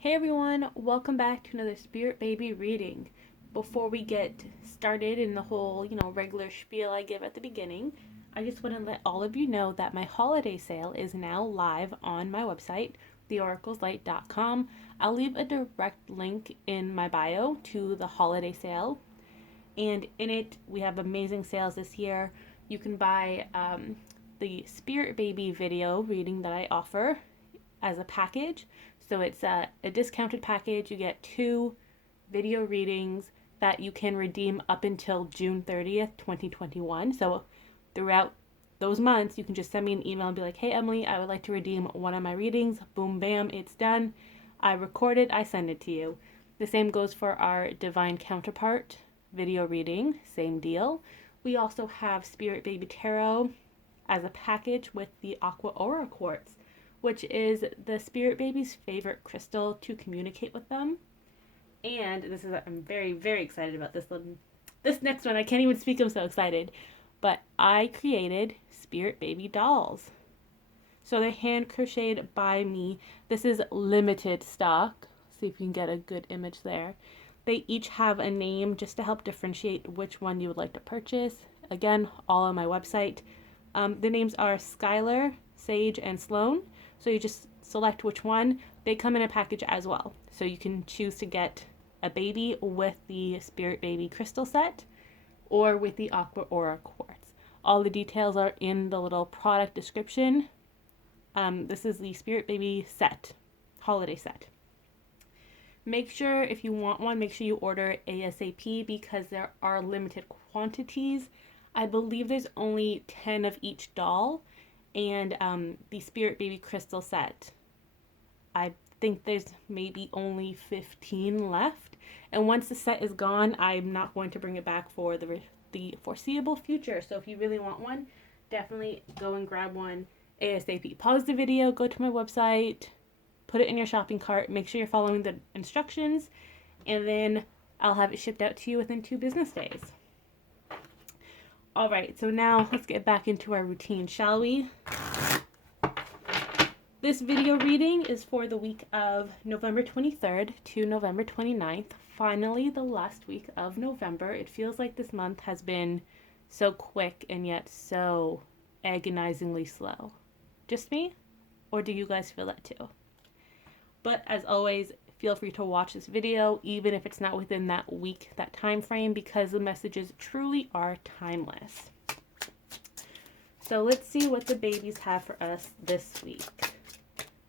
Hey everyone, welcome back to another Spirit Baby reading. Before we get started in the whole, regular spiel I give at the beginning, I just want to let all of you know that my holiday sale is now live on my website, theoracleslight.com. I'll leave a direct link in my bio to the holiday sale, and in it we have amazing sales this year. You can buy the Spirit Baby video reading that I offer as a package. So it's a discounted package. You get 2 video readings that you can redeem up until June 30th, 2021. So throughout those months, you can just send me an email and be like, hey, Emily, I would like to redeem one of my readings. Boom, bam, it's done. I record it, I send it to you. The same goes for our Divine Counterpart video reading. Same deal. We also have Spirit Baby Tarot as a package with the Aqua Aura Quartz, which is the Spirit Baby's favorite crystal to communicate with them. And I'm very, very excited about this one. This next one, I can't even speak, I'm so excited. But I created Spirit Baby dolls. So they're hand crocheted by me. This is limited stock. See if you can get a good image there. They each have a name just to help differentiate which one you would like to purchase. Again, all on my website. The names are Skylar, Sage, and Sloan. So you just select which one. They come in a package as well. So you can choose to get a baby with the Spirit Baby crystal set or with the Aqua Aura quartz. All the details are in the little product description. This is the Spirit Baby set, holiday set. Make sure if you want one, make sure you order ASAP because there are limited quantities. I believe there's only 10 of each doll. And the Spirit Baby crystal set, I think there's maybe only 15 left. And once the set is gone, I'm not going to bring it back for the foreseeable future. So if you really want one, definitely go and grab one ASAP. Pause the video, go to my website, put it in your shopping cart, make sure you're following the instructions, and then I'll have it shipped out to you within 2 business days. All right, so now let's get back into our routine, shall we? This video reading is for the week of November 23rd to November 29th. Finally, the last week of November. It feels like this month has been so quick and yet so agonizingly slow. Just me? Or do you guys feel that too? But as always, feel free to watch this video, even if it's not within that week, that time frame, because the messages truly are timeless. So let's see what the babies have for us this week.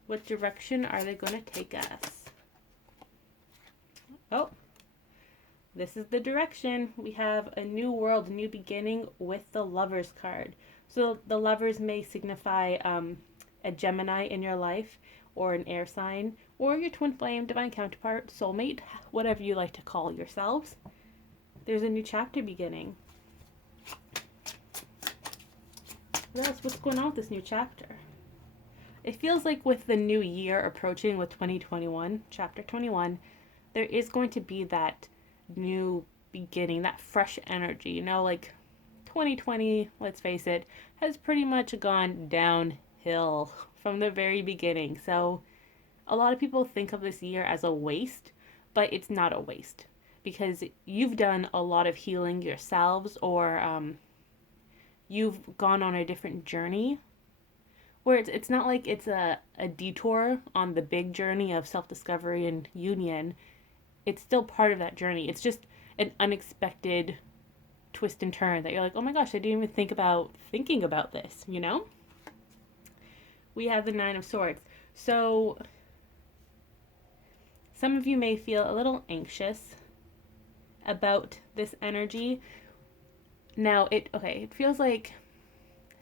What direction are they going to take us? Oh, this is the direction. We have a new world, a new beginning with the Lovers card. So the Lovers may signify a Gemini in your life, or an air sign, or your twin flame, divine counterpart, soulmate, whatever you like to call yourselves. There's a new chapter beginning. What else? What's going on with this new chapter? It feels like with the new year approaching with 2021, chapter 21, there is going to be that new beginning, that fresh energy. Like 2020, let's face it, has pretty much gone downhill from the very beginning. So a lot of people think of this year as a waste, but it's not a waste because you've done a lot of healing yourselves, or you've gone on a different journey where it's not like it's a detour on the big journey of self-discovery and union. It's still part of that journey. It's just an unexpected twist and turn that you're like, oh my gosh, I didn't even think about thinking about this, We have the 9 of Swords. So some of you may feel a little anxious about this energy. Now, it feels like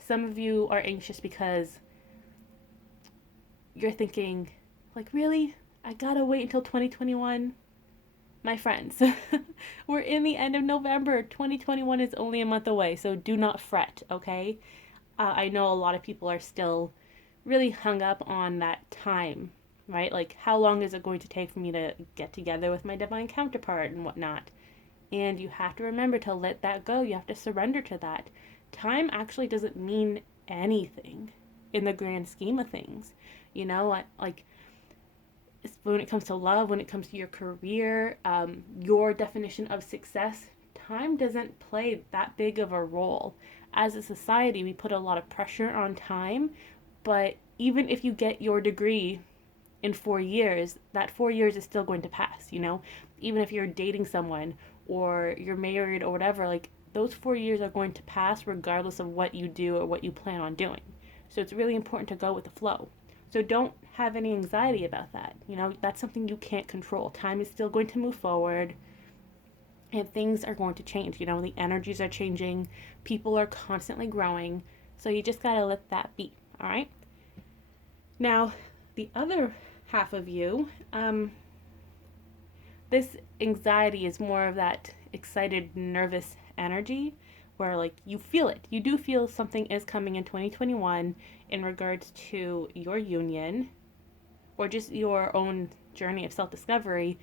some of you are anxious because you're thinking, like, really? I gotta wait until 2021? My friends, we're in the end of November. 2021 is only a month away, so do not fret, okay? I know a lot of people are still really hung up on that time, right? Like, how long is it going to take for me to get together with my divine counterpart and whatnot? And you have to remember to let that go. You have to surrender to that. Time actually doesn't mean anything in the grand scheme of things. Like, when it comes to love, when it comes to your career, your definition of success, time doesn't play that big of a role. As a society, we put a lot of pressure on time, but even if you get your degree in 4 years, that 4 years is still going to pass, you know? Even if you're dating someone or you're married or whatever, like those 4 years are going to pass regardless of what you do or what you plan on doing. So it's really important to go with the flow. So don't have any anxiety about that. You know, that's something you can't control. Time is still going to move forward and things are going to change. You know, the energies are changing, people are constantly growing. So you just got to let that be. All right. Now, the other half of you, this anxiety is more of that excited, nervous energy where like you feel it. You do feel something is coming in 2021 in regards to your union or just your own journey of self-discovery,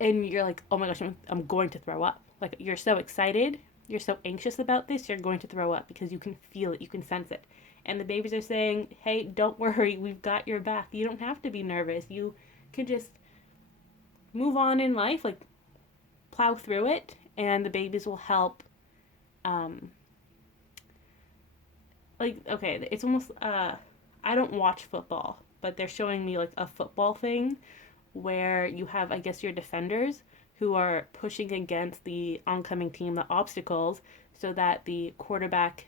and you're like, "Oh my gosh, I'm going to throw up." Like you're so excited, you're so anxious about this, you're going to throw up because you can feel it, you can sense it. And the babies are saying, "Hey, don't worry, we've got your back. You don't have to be nervous. You can just move on in life, like plow through it, and the babies will help." Um, like okay, it's almost I don't watch football, but they're showing me like a football thing where you have, I guess, your defenders who are pushing against the oncoming team, the obstacles, so that the quarterback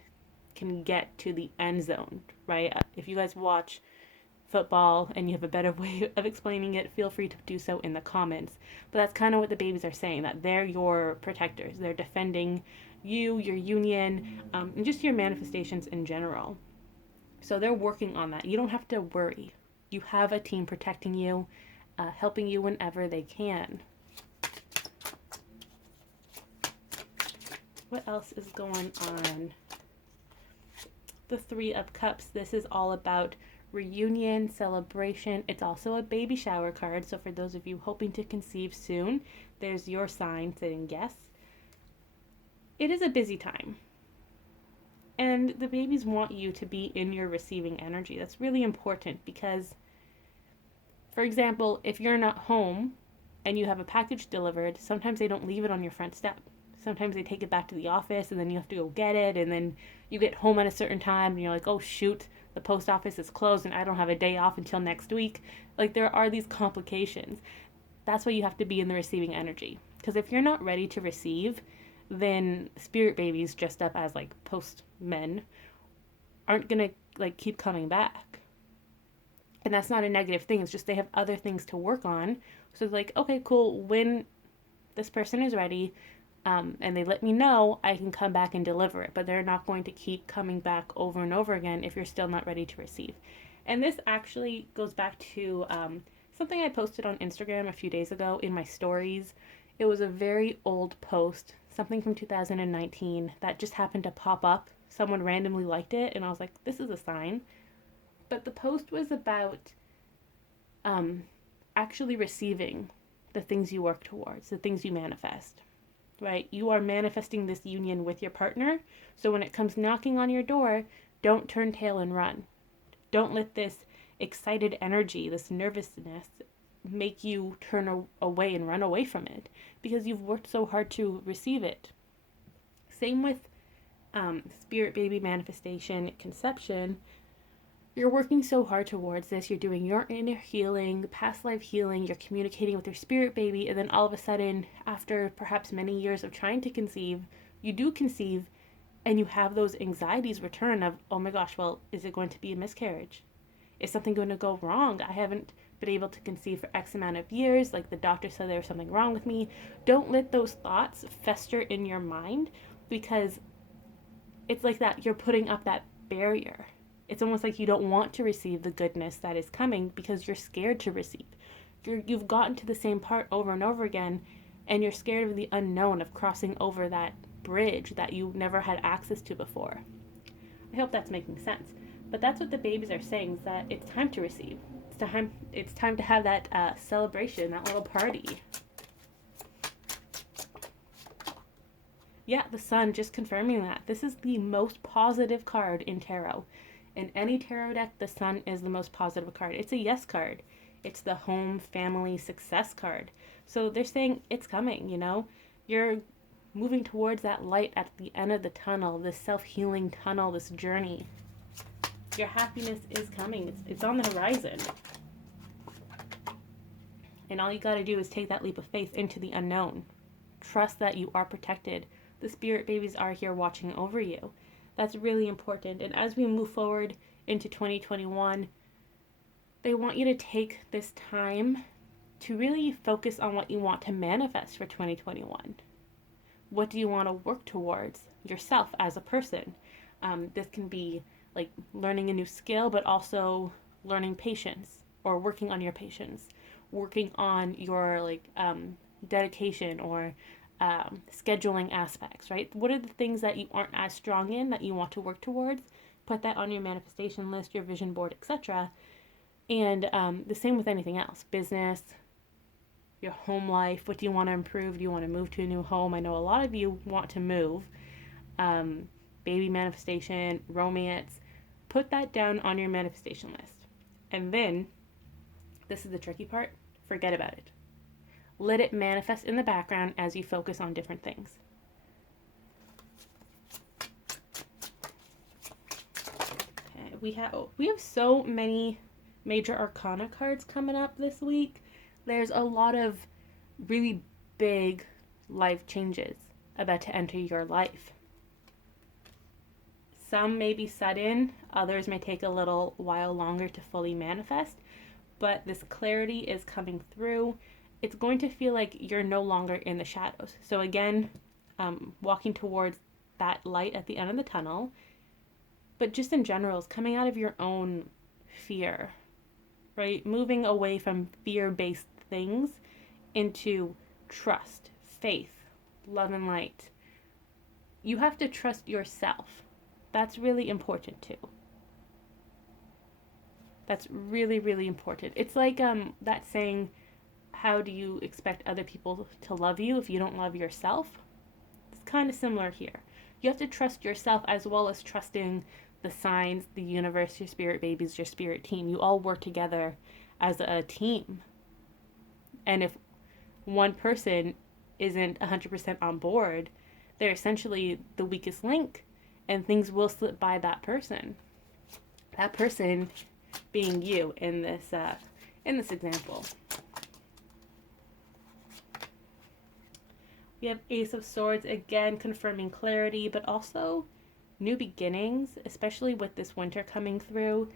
can get to the end zone, right? If you guys watch football and you have a better way of explaining it, feel free to do so in the comments. But that's kind of what the babies are saying, that they're your protectors. They're defending you, your union, and just your manifestations in general. So they're working on that. You don't have to worry. You have a team protecting you, helping you whenever they can. What else is going on? The Three of Cups. This is all about reunion, celebration. It's also a baby shower card. So for those of you hoping to conceive soon, there's your sign saying yes. It is a busy time. And the babies want you to be in your receiving energy. That's really important because, for example, if you're not home and you have a package delivered, sometimes they don't leave it on your front step. Sometimes they take it back to the office and then you have to go get it, and then you get home at a certain time and you're like, oh shoot, the post office is closed and I don't have a day off until next week. Like there are these complications. That's why you have to be in the receiving energy. Because if you're not ready to receive, then spirit babies dressed up as like postmen aren't gonna like keep coming back. And that's not a negative thing. It's just they have other things to work on. So it's like, okay, cool. When this person is ready, and they let me know, I can come back and deliver it. But they're not going to keep coming back over and over again if you're still not ready to receive. And this actually goes back to something I posted on Instagram a few days ago in my stories. It was a very old post, something from 2019 that just happened to pop up. Someone randomly liked it, and I was like, this is a sign. But the post was about actually receiving the things you work towards, the things you manifest, right? You are manifesting this union with your partner. So when it comes knocking on your door, don't turn tail and run. Don't let this excited energy, this nervousness, make you turn away and run away from it because you've worked so hard to receive it. Same with spirit baby manifestation, conception. You're working so hard towards this. You're doing your inner healing, past life healing. You're communicating with your spirit baby. And then all of a sudden, after perhaps many years of trying to conceive, you do conceive and you have those anxieties return of, oh my gosh, well, is it going to be a miscarriage? Is something going to go wrong? I haven't been able to conceive for X amount of years. Like the doctor said there was something wrong with me. Don't let those thoughts fester in your mind because it's like that you're putting up that barrier. It's almost like you don't want to receive the goodness that is coming because you're scared to receive. You've gotten to the same part over and over again, and you're scared of the unknown, of crossing over that bridge that you never had access to before. I hope that's making sense. But that's what the babies are saying, is that it's time to receive. It's time to have that celebration, that little party. Yeah, the sun, just confirming that. This is the most positive card in tarot. In any tarot deck, the sun is the most positive card. It's a yes card. It's the home family success card. So they're saying it's coming, you know? You're moving towards that light at the end of the tunnel, this self-healing tunnel, this journey. Your happiness is coming. It's on the horizon. And all you got to do is take that leap of faith into the unknown. Trust that you are protected. The spirit babies are here watching over you. That's really important. And as we move forward into 2021, they want you to take this time to really focus on what you want to manifest for 2021. What do you want to work towards yourself as a person? This can be like learning a new skill, but also learning patience or working on your patience, working on your dedication or scheduling aspects, right? What are the things that you aren't as strong in that you want to work towards? Put that on your manifestation list, your vision board, etc. And the same with anything else, business, your home life. What do you want to improve? Do you want to move to a new home? I know a lot of you want to move. Baby manifestation, romance. Put that down on your manifestation list. And then, this is the tricky part, forget about it. Let it manifest in the background as you focus on different things. Okay, we have so many major arcana cards coming up this week. There's a lot of really big life changes about to enter your life. Some may be sudden, others may take a little while longer to fully manifest, but this clarity is coming through. It's going to feel like you're no longer in the shadows. So again, walking towards that light at the end of the tunnel, but just in general, is coming out of your own fear, right? Moving away from fear-based things into trust, faith, love, and light. You have to trust yourself. That's really important too. That's really, really important. It's like that saying, how do you expect other people to love you if you don't love yourself? It's kind of similar here. You have to trust yourself as well as trusting the signs, the universe, your spirit babies, your spirit team. You all work together as a team. And if one person isn't 100% on board, they're essentially the weakest link, and things will slip by that person. That person being you in this example. We have Ace of Swords, again confirming clarity, but also new beginnings, especially with this winter coming through.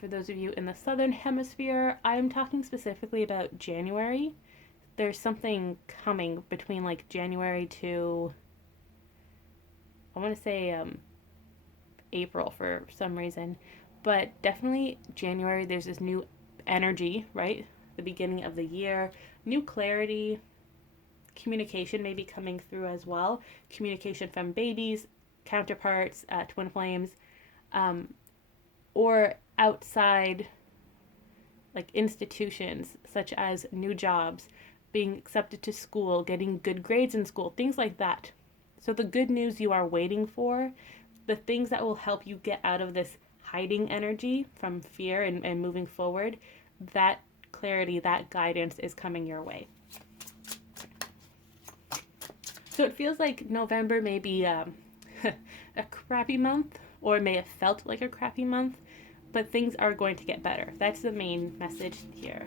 For those of you in the southern hemisphere, I'm talking specifically about January. There's something coming between like January to, I want to say April for some reason, but definitely January, there's this new energy, right? The beginning of the year, new clarity, communication may be coming through as well. Communication from babies, counterparts, twin flames, or outside like institutions such as new jobs, being accepted to school, getting good grades in school, things like that. So the good news you are waiting for, the things that will help you get out of this hiding energy from fear and moving forward, that clarity, that guidance is coming your way. So it feels like November may be a crappy month, or may have felt like a crappy month, but things are going to get better. That's the main message here.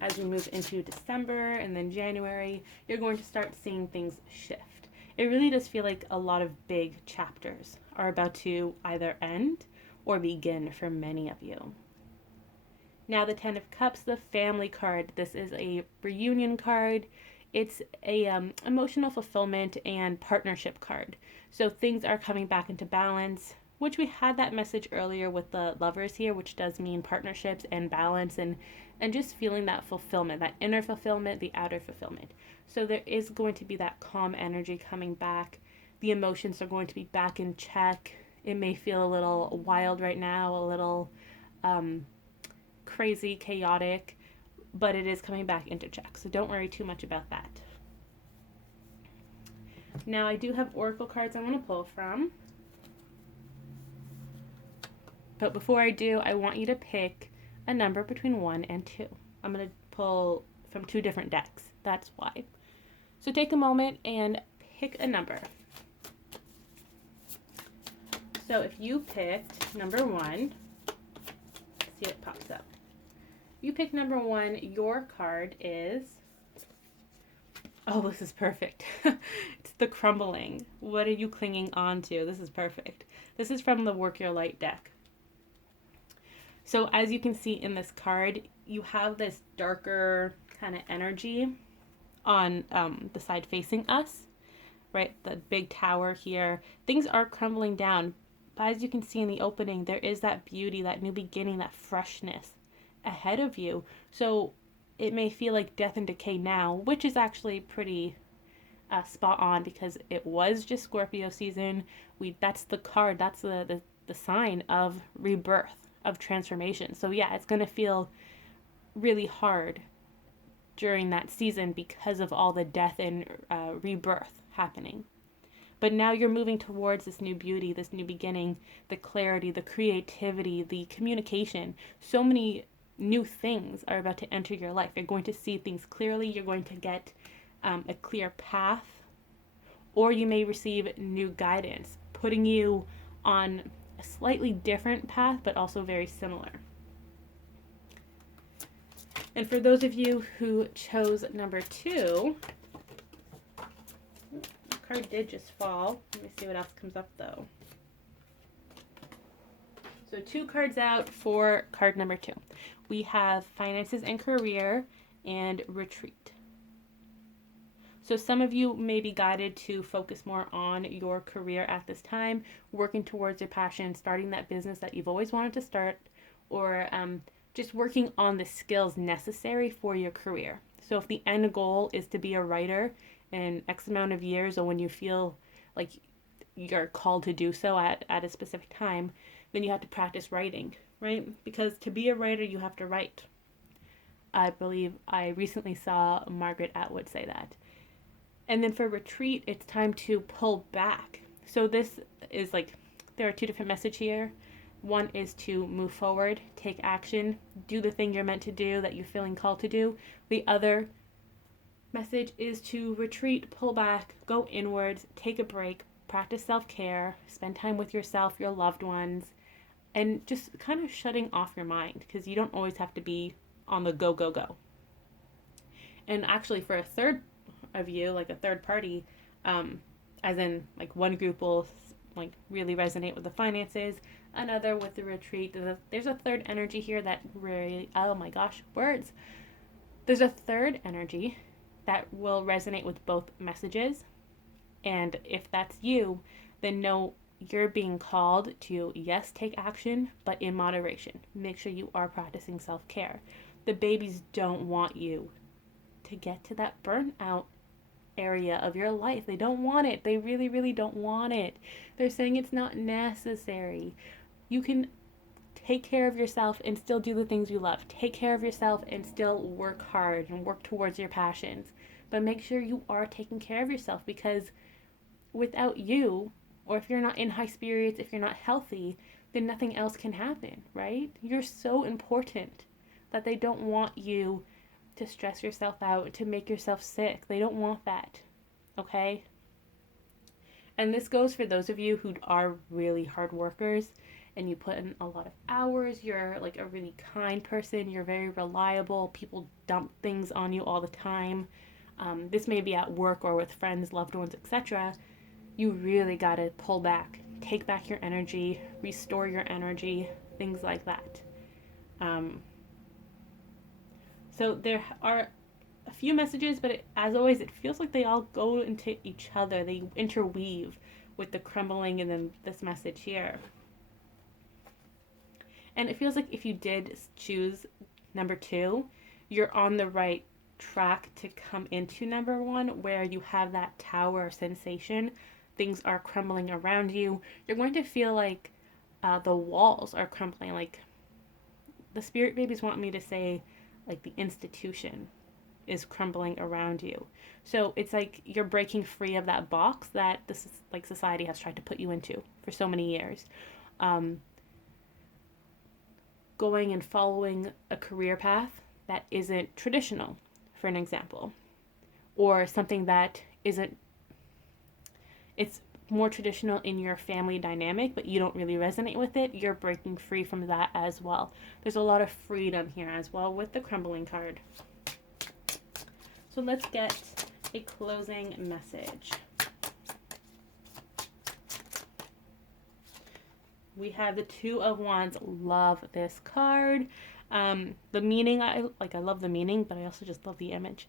As we move into December and then January, you're going to start seeing things shift. It really does feel like a lot of big chapters are about to either end or begin for many of you. Now the Ten of Cups, the family card. This is a reunion card. It's a emotional fulfillment and partnership card. So things are coming back into balance, which we had that message earlier with the Lovers here, which does mean partnerships and balance and just feeling that fulfillment, that inner fulfillment, the outer fulfillment. So there is going to be that calm energy coming back. The emotions are going to be back in check. It may feel a little wild right now, a little crazy, chaotic, but it is coming back into check. So don't worry too much about that. Now I do have oracle cards I want to pull from. But before I do, I want you to pick a number between 1 and 2. I'm going to pull from 2 different decks. That's why. So take a moment and pick a number. So if you picked number 1, let's see what pops up. You pick number 1, your card is, oh, this is perfect. It's the crumbling. What are you clinging on to? This is perfect. This is from the Work Your Light deck. So as you can see in this card, you have this darker kind of energy on the side facing us, right? The big tower here. Things are crumbling down. But as you can see in the opening, there is that beauty, that new beginning, that freshness ahead of you. So it may feel like death and decay now, which is actually pretty spot on because it was just Scorpio season. That's the card, that's the sign of rebirth, of transformation. So yeah, it's going to feel really hard during that season because of all the death and rebirth happening. But now you're moving towards this new beauty, this new beginning, the clarity, the creativity, the communication. So many new things are about to enter your life. You're going to see things clearly. You're going to get a clear path, or you may receive new guidance, putting you on a slightly different path, but also very similar. And for those of you who chose number 2, the card did just fall. Let me see what else comes up though. So 2 cards out for card number 2. We have finances and career and retreat. So some of you may be guided to focus more on your career at this time, working towards your passion, starting that business that you've always wanted to start, or just working on the skills necessary for your career. So if the end goal is to be a writer in X amount of years, or when you feel like you're called to do so at a specific time, then you have to practice writing, right? Because to be a writer, you have to write. I believe I recently saw Margaret Atwood say that. And then for retreat, it's time to pull back. So this is like, there are 2 different messages here. One is to move forward, take action, do the thing you're meant to do, that you're feeling called to do. The other message is to retreat, pull back, go inwards, take a break, practice self-care, spend time with yourself, your loved ones, and just kind of shutting off your mind, because you don't always have to be on the go, go, go. And actually for a third of you, like a third party, as in like one group will like really resonate with the finances, another with the retreat. There's a third energy here that really, oh my gosh, words. There's a third energy that will resonate with both messages. And if that's you, then know you're being called to, yes, take action, but in moderation. Make sure you are practicing self-care. The babies don't want you to get to that burnout area of your life. They don't want it. They really, really don't want it. They're saying it's not necessary. You can take care of yourself and still do the things you love. Take care of yourself and still work hard and work towards your passions. But make sure you are taking care of yourself, because without you, or if you're not in high spirits, if you're not healthy, then nothing else can happen, right? You're so important that they don't want you to stress yourself out, to make yourself sick. They don't want that, okay? And this goes for those of you who are really hard workers and you put in a lot of hours. You're like a really kind person. You're very reliable. People dump things on you all the time. This may be at work or with friends, loved ones, etc. You really got to pull back, take back your energy, restore your energy, things like that. So there are a few messages, but as always, it feels like they all go into each other. They interweave with the crumbling and then this message here. And it feels like if you did choose number 2, you're on the right track to come into number 1, where you have that tower sensation. Things are crumbling around you. You're going to feel like the walls are crumbling. Like the spirit babies want me to say, like the institution is crumbling around you. So it's like you're breaking free of that box that this is like society has tried to put you into for so many years. going and following a career path that isn't traditional, for an example, or something that isn't, it's more traditional in your family dynamic, but you don't really resonate with it, you're breaking free from that as well. There's a lot of freedom here as well with the crumbling card. So let's get a closing message. We have the Two of Wands. Love this card. The meaning, I love the meaning, but I also just love the image.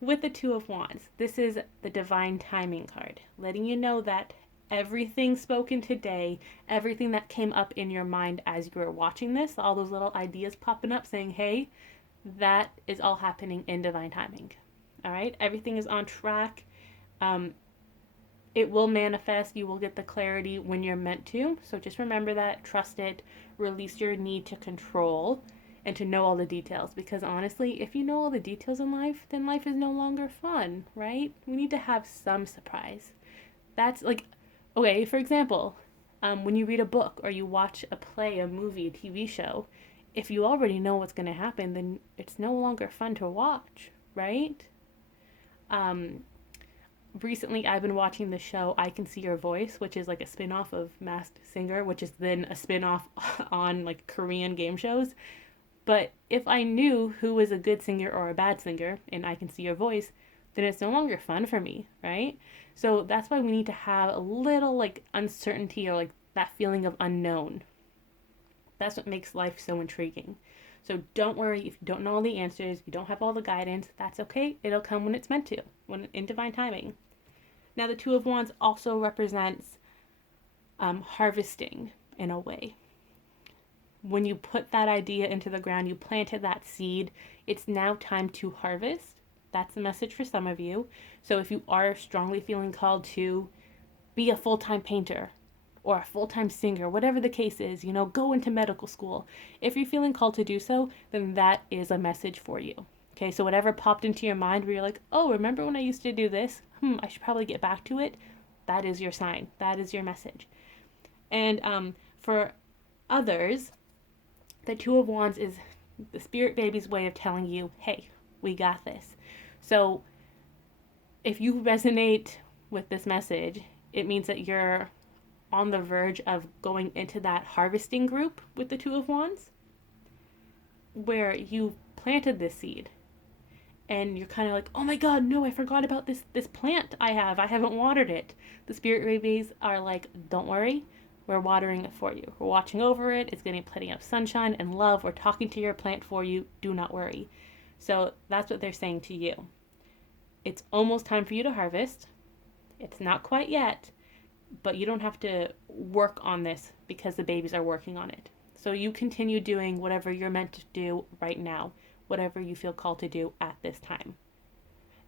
With the Two of Wands, this is the divine timing card, letting you know that everything spoken today, everything that came up in your mind as you were watching this, all those little ideas popping up saying, hey, that is all happening in divine timing. All right, everything is on track. It will manifest. You will get the clarity when you're meant to. So just remember that, trust it, release your need to control and to know all the details. Because honestly, if you know all the details in life, then life is no longer fun, right? We need to have some surprise. That's like, okay, for example, when you read a book or you watch a play, a movie, a TV show, if you already know what's going to happen, then it's no longer fun to watch, right? Recently I've been watching the show I Can See Your Voice, which is like a spin-off of Masked Singer, which is then a spin-off on like Korean game shows. But if I knew who was a good singer or a bad singer in I Can See Your Voice, then it's no longer fun for me, right? So that's why we need to have a little like uncertainty or like that feeling of unknown. That's what makes life so intriguing. So don't worry if you don't know all the answers, you don't have all the guidance, that's okay. It'll come when it's meant to, when in divine timing. Now the Two of Wands also represents harvesting in a way. When you put that idea into the ground, you planted that seed, it's now time to harvest. That's the message for some of you. So if you are strongly feeling called to be a full-time painter or a full-time singer, whatever the case is, go into medical school. If you're feeling called to do so, then that is a message for you. Okay, so whatever popped into your mind where you're like, oh, remember when I used to do this? I should probably get back to it. That is your sign. That is your message. And for others, the Two of Wands is the spirit baby's way of telling you, hey, we got this. So if you resonate with this message, it means that you're on the verge of going into that harvesting group with the Two of Wands, where you planted this seed and you're kind of like, oh my god, no, I forgot about this plant I haven't watered it. The spirit babies are like, don't worry, we're watering it for you, we're watching over it, it's getting plenty of sunshine and love, we're talking to your plant for you, do not worry. So that's what they're saying to you. It's almost time for you to harvest. It's not quite yet, but you don't have to work on this because the babies are working on it. So you continue doing whatever you're meant to do right now, whatever you feel called to do at this time.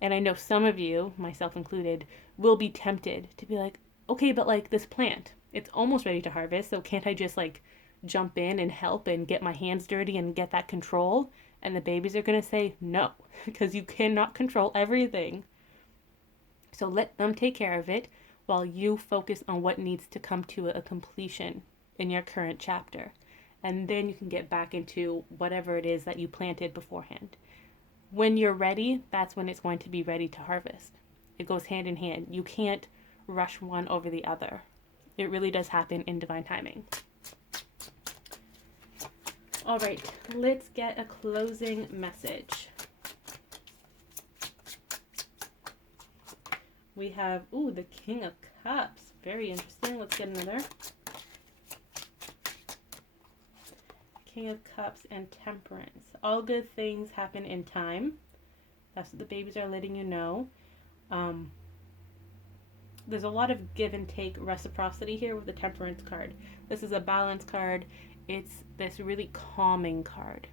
And I know some of you, myself included, will be tempted to be like, okay, but like this plant, it's almost ready to harvest, so can't I just like jump in and help and get my hands dirty and get that control? And the babies are going to say no, because you cannot control everything. So let them take care of it while you focus on what needs to come to a completion in your current chapter. And then you can get back into whatever it is that you planted beforehand. When you're ready, that's when it's going to be ready to harvest. It goes hand in hand. You can't rush one over the other. It really does happen in divine timing. All right, let's get a closing message. We have, the King of Cups. Very interesting. Let's get another. King of Cups and Temperance. All good things happen in time. That's what the babies are letting you know. There's a lot of give and take reciprocity here with the Temperance card. This is a balance card. It's this really calming card.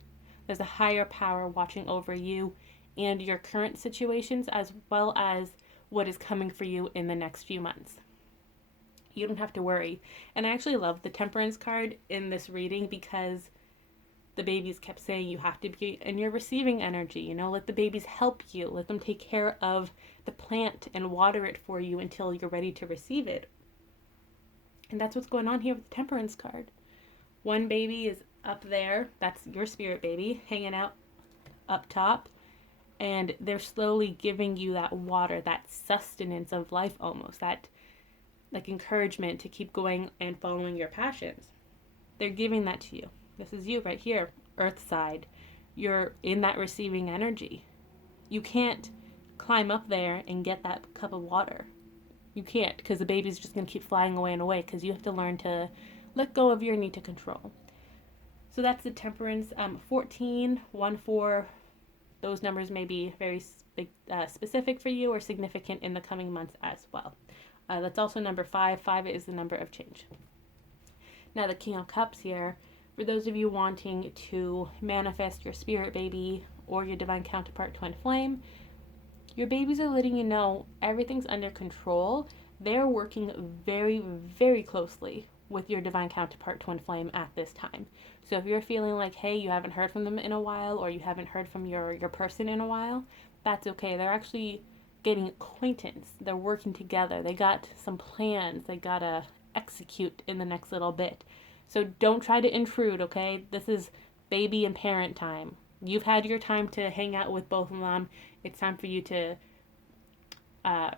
There's a higher power watching over you and your current situations, as well as what is coming for you in the next few months. You don't have to worry. And I actually love the Temperance card in this reading because the babies kept saying you have to be in your receiving energy, let the babies help you, let them take care of the plant and water it for you until you're ready to receive it. And that's what's going on here with the Temperance card. One baby is up there, that's your spirit baby hanging out up top, and they're slowly giving you that water, that sustenance of life almost, that like encouragement to keep going and following your passions. They're giving that to you. This is you right here, earth side. You're in that receiving energy. You can't climb up there and get that cup of water. You can't, because the baby's just going to keep flying away and away, because you have to learn to let go of your need to control. So that's the temperance. 14, 1, 4, those numbers may be very specific for you or significant in the coming months as well. That's also number 5. 5 is the number of change. Now the King of Cups here, for those of you wanting to manifest your spirit baby or your divine counterpart twin flame, your babies are letting you know everything's under control. They're working very, very closely with your divine counterpart twin flame at this time. So if you're feeling like, hey, you haven't heard from them in a while, or you haven't heard from your person in a while, that's okay. They're actually getting acquaintance. They're working together. They got some plans they gotta execute in the next little bit. So don't try to intrude, okay? This is baby and parent time. You've had your time to hang out with both of them. It's time for you to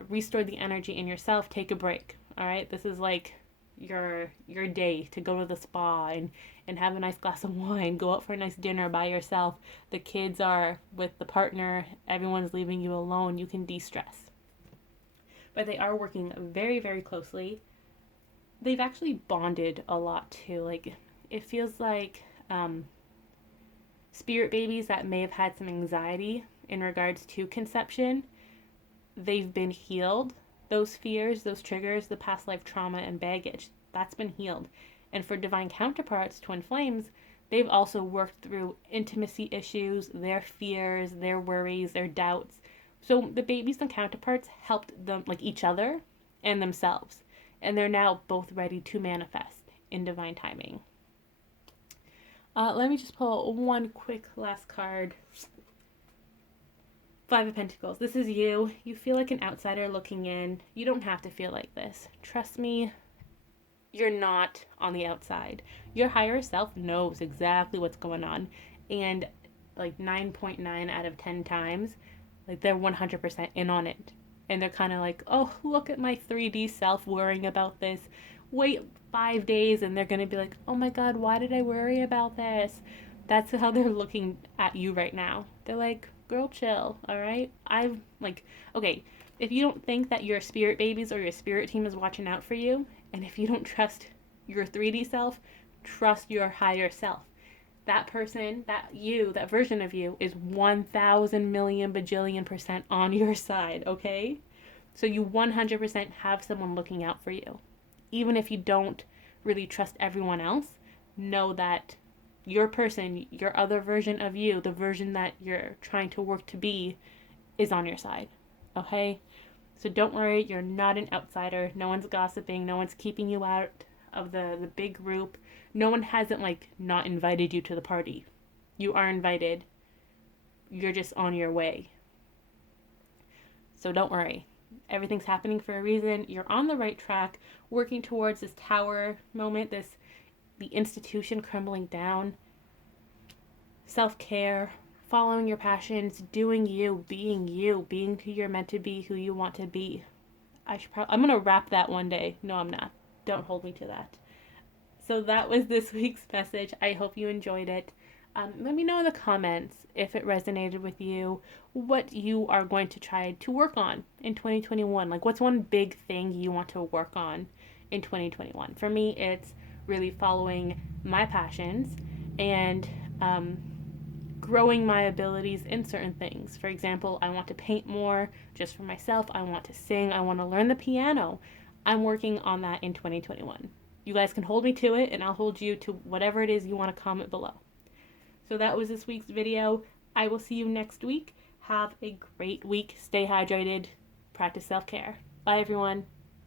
restore the energy in yourself. Take a break, all right? This is like your day to go to the spa and have a nice glass of wine, go out for a nice dinner by yourself. The kids are with the partner. Everyone's leaving you alone. You can de-stress. But they are working very, very closely. They've actually bonded a lot too. Like, it feels like spirit babies that may have had some anxiety in regards to conception, they've been healed. Those fears, those triggers, the past life trauma and baggage, that's been healed. And for divine counterparts, twin flames, they've also worked through intimacy issues, their fears, their worries, their doubts. So the babies and counterparts helped them, like each other and themselves. And they're now both ready to manifest in divine timing. Let me just pull one quick last card. 5 of Pentacles. This is you. You feel like an outsider looking in. You don't have to feel like this. Trust me, you're not on the outside. Your higher self knows exactly what's going on. And like 9.9 out of 10 times, like they're 100% in on it. And they're kind of like, oh, look at my 3D self worrying about this. Wait 5 days and they're going to be like, oh my God, why did I worry about this? That's how they're looking at you right now. They're like, girl, chill, all right? I've like, okay, if you don't think that your spirit babies or your spirit team is watching out for you, and if you don't trust your 3D self, trust your higher self. That person, that you, that version of you is 1,000 million bajillion % on your side, okay? So you 100% have someone looking out for you. Even if you don't really trust everyone else, know that your person, your other version of you, the version that you're trying to work to be, is on your side, okay? So don't worry, you're not an outsider. No one's gossiping. No one's keeping you out of the big group. No one hasn't, like, not invited you to the party. You are invited. You're just on your way. So don't worry. Everything's happening for a reason. You're on the right track, working towards this tower moment, the institution crumbling down. Self-care, following your passions, doing you, being who you're meant to be, who you want to be. I'm going to wrap that one day. No, I'm not. Don't hold me to that. So that was this week's message. I hope you enjoyed it. Let me know in the comments if it resonated with you, what you are going to try to work on in 2021. Like, what's one big thing you want to work on in 2021? For me, it's really following my passions and growing my abilities in certain things. For example, I want to paint more just for myself. I want to sing. I want to learn the piano. I'm working on that in 2021. You guys can hold me to it, and I'll hold you to whatever it is you want to comment below. So that was this week's video. I will see you next week. Have a great week. Stay hydrated. Practice self-care. Bye, everyone.